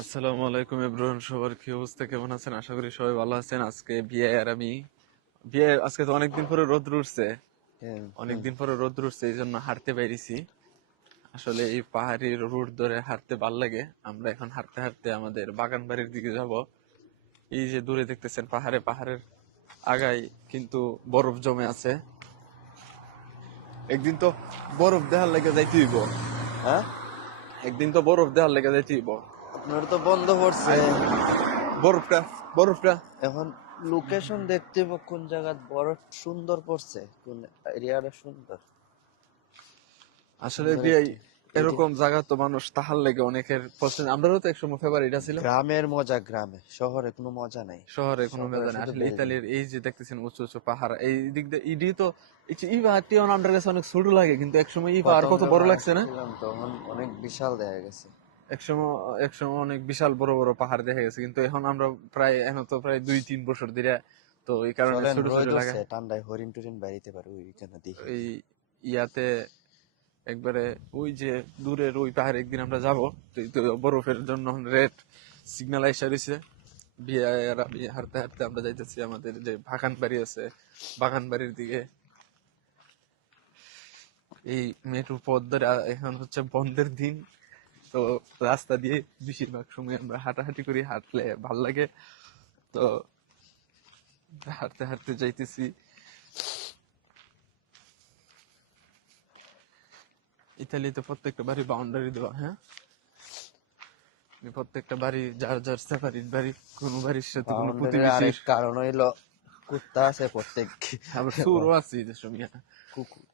আসসালামু আলাইকুম এভরিওয়ান, সবার কি অবস্থা, কেমন আছেন? আশা করি সবাই ভালো আছেন। আজকে বিয়ে আর আমি বিয়ে আজকে তো অনেকদিন পরে রোদ উঠছে, হ্যাঁ, অনেকদিন পরে রোদ উঠছে, এই জন্য হাঁটতে বেরিয়েছি। আসলে এই পাহাড়ি রুট ধরে হাঁটতে ভাল লাগে। আমরা এখন হাঁটতে হাঁটতে আমাদের বাগান বাড়ির দিকে যাব। এই যে দূরে দেখতেছেন পাহাড়ের আগায় কিন্তু বরফ জমে আছে। একদিন তো বরফ দেখার লেগে যাইতে হইব। হ্যাঁ, একদিন তো বরফ দেখার লেগে যাইতে হইব। আপনার তো বন্ধ করছে। আই- বরফটা বরফটা এখন লোকেশন দেখতে হবে কোন জায়গা বরফ সুন্দর পড়ছে, কোন এরিয়াটা সুন্দর আসলে সুন্দর বিয়াই একটি এটি এরকম জায়গা তো মানুষ তাহার লেগে অনেকের পছন্দ। আমরাও তো একসময় ফেভারিট ছিল। গ্রামের মজা গ্রামে, শহরে কোনো মজা নাই। শহরে কোনো শহরে মজা নেই শুধু আসলে। বিল্ডিং। ইতালির এই যে দেখতেছেন উঁচু উঁচু পাহাড়, এই দিক দিয়ে ইডি তো এই পাহাড়টি আমার কাছে অনেক ছোট লাগে, কিন্তু একসময় এই পাহাড় প্রথম কত বড় যখন লাগছে না। আসছিলাম তখন অনেক বিশাল দেখা গেছে। একসময় একসময় অনেক বিশাল বড় বড় পাহাড় দেখা গেছে, কিন্তু এখন আমরা এখন তো প্রায় 2-3 বছর ধরে, তো এই কারণে চলেন, ছোট ছোট রোদ লাগে। হচ্ছে, ঠান্ডায় হরিণ টরিন বাড়িতে পারে ওইখানে দেখি। এই ইয়াতে একবারে ওই যে দূরের ওই পাহাড়ে একদিন আমরা যাবো। তো এই তো বরফের জন্য রেড সিগন্যাল আইসা রয়েছে। বিয়ে হাঁটতে হাঁটতে আমরা যাইতেছি আমাদের যে বাগান বাড়ি আছে, বাগান বাড়ির দিকে। এই মেট্রো পথ ধরে এখন হচ্ছে বন্ধের দিন, তো রাস্তা দিয়ে বেশিরভাগ সময় আমরা হাঁটাহাঁটি করি, হাঁটলে ভাল লাগে। তো হাঁটতে হাঁটতে যাইতেছি। ইতালিতে প্রত্যেকটা বাড়ি বাউন্ডারি দেওয়া, হ্যাঁ, প্রত্যেকটা বাড়ি যার যার সেপারেট বাড়ি, কোনো বাড়ির সাথে কোনো বাউন্ডারির প্রতিবেশীর। আরেক কারণ হইলো কুত্তা আছে প্রত্যেক। আবার সুরও আছে এই দেশে মিয়া।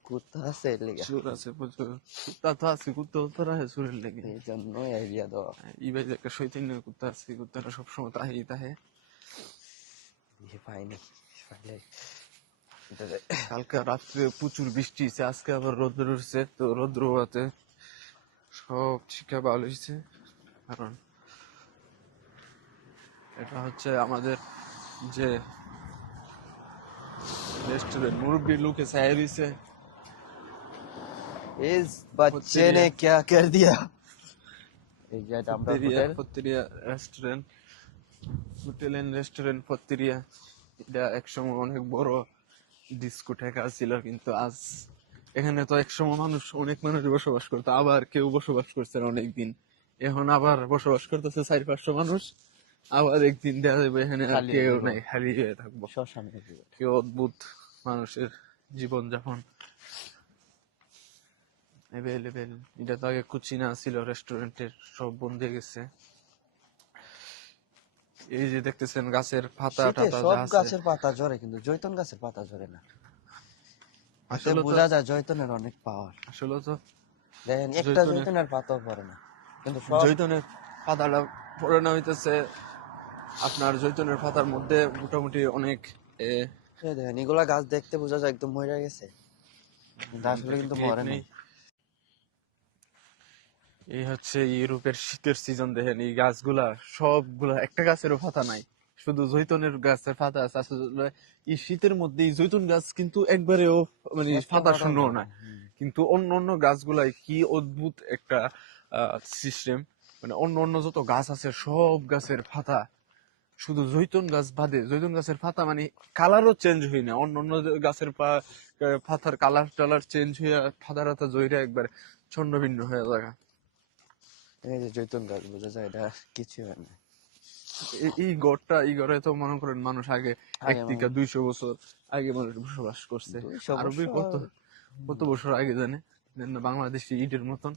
কুত্তা আছে এর লিগা, সুর আছে প্রচুর। কুত্তা তো আছে, কুত্তা তো রাহে সুরের লেগে। এই জন্য এরিয়া দেওয়া। এই বাড়িতে একটা শৈতান্য কুত্তা আছে, কুত্তাটা সবসময় তাহে। পাইনি, পাইলে কালকে রাত্রে প্রচুর বৃষ্টি হয়েছে, আজকে আবার রোদ্র উঠছে, তো রোদ্র হতে সব শিক্ষা ভালো হয়েছে। কারণ এটা হচ্ছে আমাদের যে রেস্টুরেন্ট, মুরব্বী লোকে চাই রয়েছে। इस बच्चे ने পত্তেরিয়া क्या कर दिया। এই যে এটা আমরা পত্তেরিয়া হোটেল। পত্তেরিয়া রেস্টুরেন্ট, হোটেল এন্ড রেস্টুরেন্ট পত্তেরিয়া। এটা একসময় অনেক বড় ডিস্কোটেকা ছিল, কিন্তু আজ এখানে তো একসময় অনেক মানুষ বসবাস করতো, আবার কেউ বসবাস করছে না অনেকদিন। এখন আবার বসবাস করতেছে 400-500 মানুষ। আবার একদিন দেখা যাবে এখানে আর খালি হয়ে কেউ যাব, নাই, খালি হয়ে থাকবো। শ্মশান হয়ে যাব। কি অদ্ভুত মানুষের জীবন যাপন, অ্যাভেলেবেল। এটা তো আগে কুচিনা ছিল রেস্টুরেন্টের, সব বন্ধ হয়ে গেছে। এই যে দেখতেছেন গাছের পাতা শীতে টাতা যা সব আছে। গাছের পাতা ঝরে, কিন্তু জৈতুন গাছের পাতা ঝরে না। এতে আসলে তো বোঝা যায় জৈতুনের অনেক পাওয়ার। আসলে তো দেখেন একটা জৈতুনের জৈতুনের পাতাও পড়ে না, কিন্তু সব। জৈতুনের পাতাটা পড়ে না হইতেছে। আপনার জৈতুনের পাতার মধ্যে মোটামুটি অনেক এ, এই দেখেন এগুলা গাছ দেখতে বোঝা যায় একদম মরে গেছে, কিন্তু আসলে একটা কিন্তু ক্লিপ মরে নেই। নাই। এই হচ্ছে ইউরোপের শীতের সিজন, দেখেন এই গাছগুলা সবগুলা একটা গাছেরও পাতা নাই, শুধু জৈতুনের গাছের পাতা আছে। আসলে এই শীতের মধ্যে এই জৈতুন গাছ কিন্তু একবারেও মানে একটা পাতা পাতাও শূন্য পড়ে না। না। কিন্তু অন্য অন্য গাছগুলাই কি অদ্ভুত একটা সিস্টেম। মানে অন্য অন্য যত গাছ আছে সব গাছের পাতা, শুধু জৈতুন গাছ বাদে, জৈতুন গাছের পাতা মানে কালারও চেঞ্জ হয় না। অন্য অন্য যে গাছের পাতার কালার টালার চেঞ্জ হয়ে পাতা টাতা জয়রা একবার ছন্ন ভিন্ন হয়ে যায়। এই যে জৈতুন গাছ বোঝা যায় এটা কিছু হয় না। এই ঘরে তো মনে করেন মানুষ আগে এক আগে থেকে 200 বছর আগে মানুষ বসবাস করছে। 200 বছর। আরবি কত কত বছর আগে জানে, যেন বাংলাদেশি ইটের মতন।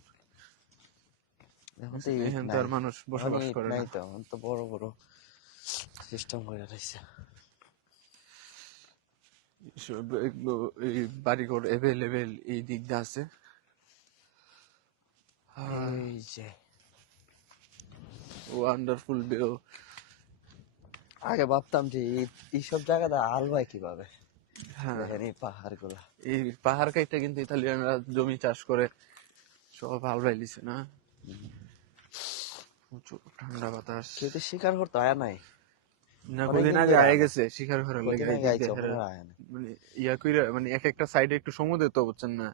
এখন তো ইট এখান তো নাই, আর মানুষ এখন বসবাস ইট করে নাই, না। তো এখন তো বড় বড় সিস্টেম করে রয়েছে। এই বাড়িঘর এভেলেবেল এই দিক দিয়ে আছে। এই যে ওয়ান্ডারফুল ভিউ। আগে ভাবতাম যে এইসব জায়গাটা হাল হয় কিভাবে। হ্যাঁ, দেখেন এই পাহাড় গুলা। এই পাহাড় কাইটা কিন্তু ইতালিয়ানরা জমি চাষ করে সব হাল বাইলিছে না। প্রচুর ঠান্ডা বাতাস। কেউ তো শিকার করতে আয়া নাই, না, কদিন অনেকদিন আগে ধরে আয়ে আয়া নাই। গেছে শিকার করার লেগে কদিন এই আগে দিক আইছে, দিয়ে। এখন আর আয়া নাই। মানে ইয়া কইরা মানে এক একটা সাইডে একটু সমুদ্র তো বুঝছেন না।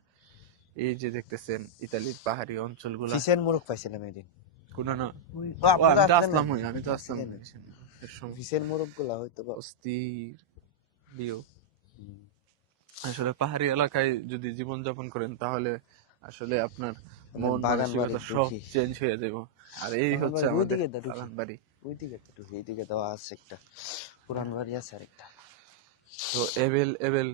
এই যে দেখতেছেন ইতালির পাহাড়ি অঞ্চলগুলা। ফিসের মোরগ পাইছিলাম এদিন। কোনো না। ও, ও আপনারা আমি তো আসবেন আসলাম নাকি? আমি তো আসলাম আসছিলেন নাকি? এর সময় অফিসের মোরগ গুলা হয়তো বা অস্থির ভিউ। হুম, আসলে পাহাড়ি এলাকায় যদি জীবনযাপন করেন তাহলে আসলে আপনার মানে মন বাগান বাড়ি মানসিকতা সব ঢুকি। চেঞ্জ হয়ে যাবে। আর এই বাগান হচ্ছে বাড়ি আমাদের ওইদিকে দা ঢুকি, বাগান বাড়ি। ওইদিকে তো ঢুকি, এইদিকে দেওয়া আছে একটা পুরান বাড়ি আছে আরেকটা। তো এবেল এবেল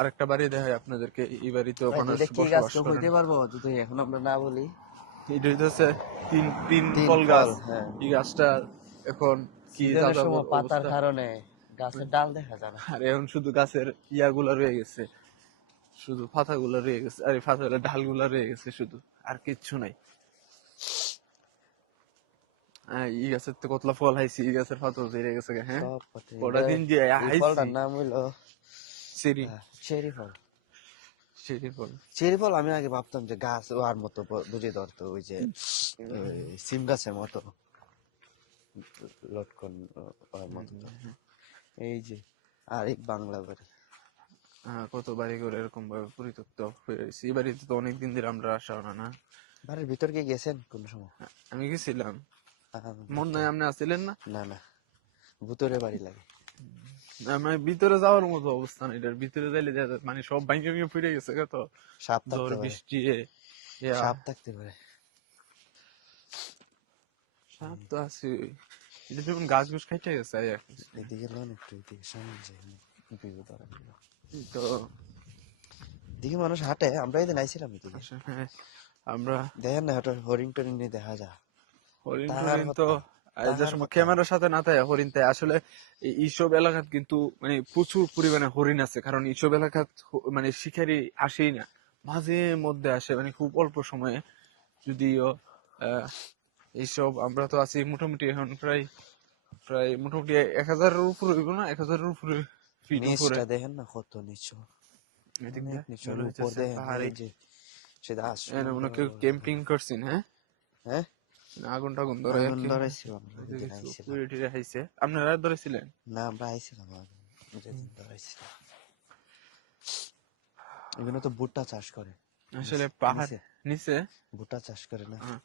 আরেকটা বাড়ি দেখায় আপনাদেরকে, এই বাড়িতেও ভাই মানুষ দুইটা কি গাছ বসবাস তো করেন। হইতে পারবো যদি এখন আমরা না বলি? এটা হচ্ছে তিন তিন তিন ফল গাছ। ফল, হ্যাঁ। এই গাছটা এখন কি সিজনের যাযাবর সময় পাতার অবস্থা। কারণে গাছের ডাল দেখা যায় না। আর এখন শুধু গাছের ইয়াগুলা রয়ে গেছে, শুধু পাতাগুলা রয়ে গেছে, আরে পাতাগুলা ডালগুলা রয়ে গেছে শুধু, আর কিচ্ছু নাই। ই গাছের তো কতলা ফল খাইছি, ই গাছের পাতা ঝরে গেছে গা, হ্যাঁ। সব পাতা কটা দিন দিয়ে এই খাইছি ফলটার নাম হইলো চেরি, চেরি ফল। চেরি ফল। চেরি ফল আমি আগে ভাবতাম যে গাছ ওর মতো বুঝে ধরতো, ওই যে ওই সিম গাছের মতো লটকন ওর মতো তো। এই যে আরেক বাংলা বাড়ি। কত বাড়ি করে এরকম ভাবে পরিত্যক্ত হয়ে রয়েছে। এই বাড়িতে তো অনেকদিন ধরে আমরা আসা হয় না। বাড়ির ভিতর কি গেছেন কোন সময়? আমি গেছিলাম, আমি মন নাই আপনি আসছিলেন না। না না, ভুতুরে বাড়ি লাগে। আমি ভিতরে যাওয়ার মতো অবস্থা নেই, এটার ভিতরে যাইলে দেখা যায় মানে সব ভাঙে ভেঙে ফিরে গেছে গা তো। সাপ ঝড় থাকতে পারে, বৃষ্টি ইয়া, সাপ থাকতে পারে। সাপ তো আছে। এটা যেমন গাছ গুছ খাইতে গেছে এদিকে লোন একটু, এদিকে সামনে যাই, ভিউ ধরা দিল। তো। এদিকে মানুষ হাঁটে, আমরা এদিন আইছিলাম এদিকে। আসলে হ্যাঁ, আমরা দেখেন না হাঁটো, হরিণ টরিণ নিয়ে দেখা যায়। হরিণ তাহার টরিণ তো কথা, যে তাহার সময় কথা। ক্যামেরার সাথে না থাকে হরিণ তাই আসলে এইসব এলাকাত কিন্তু মানে প্রচুর পরিমাণে হরিণ আছে, কারণ এইসব এলাকাত মানে শিকারি আসেই না, মাঝে মধ্যে আসে মানে খুব অল্প সময়ে। যদিও আহ, এইসব আমরা তো আছি মোটামুটি এখন প্রায় প্রায় মোটামুটি 1,000-এর উপরে হইব না, 1,000-এর উপরে ফিট উপরে। নিচটা দেখেন না কত নিচু, এদিক অনেক দিয়ে নিচু। আর এগুলো উপর হইতেছে দেখেন পাহাড়ি। এই যে সেটা এখানে আসমান মনে হয় কেউ বরাবর দেখা ক্যাম্পিং যায়। করছেন, হ্যাঁ। হ্যাঁ, আগুন টাগুন ধরে আগুন কি ধরাইছিলাম আমরা ওইদিন কিছু আইছিলাম। পুড়ে টুড়ে খাইছে, আপনারা ধরেছিলেন। না আমরা আইছিলাম আগুন, যেদিন ধরাইছিলাম। এখানে তো ভুট্টা চাষ করে। আসলে নিচে পাহাড় নিচে নিচে ভুট্টা চাষ করে না, আহ,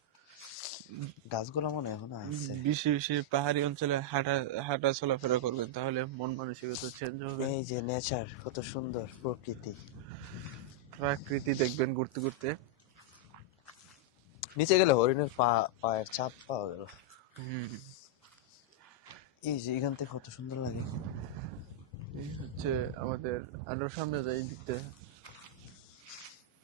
গাছগুলো মনে হয় এখনো আছে। বেশি বেশি পাহাড়ি অঞ্চলে হাঁটা হাঁটা চলাফেরা করবেন, তাহলে মন মানসিকতা চেঞ্জ হবে। এই যে নেচার কত সুন্দর, প্রকৃতি। প্রাকৃতি দেখবেন ঘুরতে ঘুরতে। নিচে গেলে হরিণের পায়ের ছাপ পাওয়া গেল। হম। এই যে এখান থেকে কত সুন্দর লাগে। এই হচ্ছে আমাদের, আরো সামনে যাই দিকতে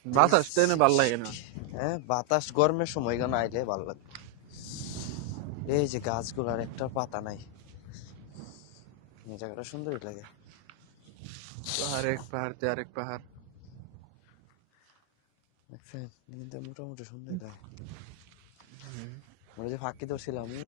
বাতাস টেনে ভাল লাগে না। হ্যাঁ, বাতাস গরমের সময় এখানে আইলে ভালো লাগে। এই যে গাছগুলার একটা পাতা নাই, এই জায়গাটা সুন্দরই লাগে। পাহাড় এক পাহাড়তে আরেক পাহাড়। দেখছেন, কিন্তু মোটামুটি সুন্দর লাগে। আমরা যে ফাঁকি ধরছিলাম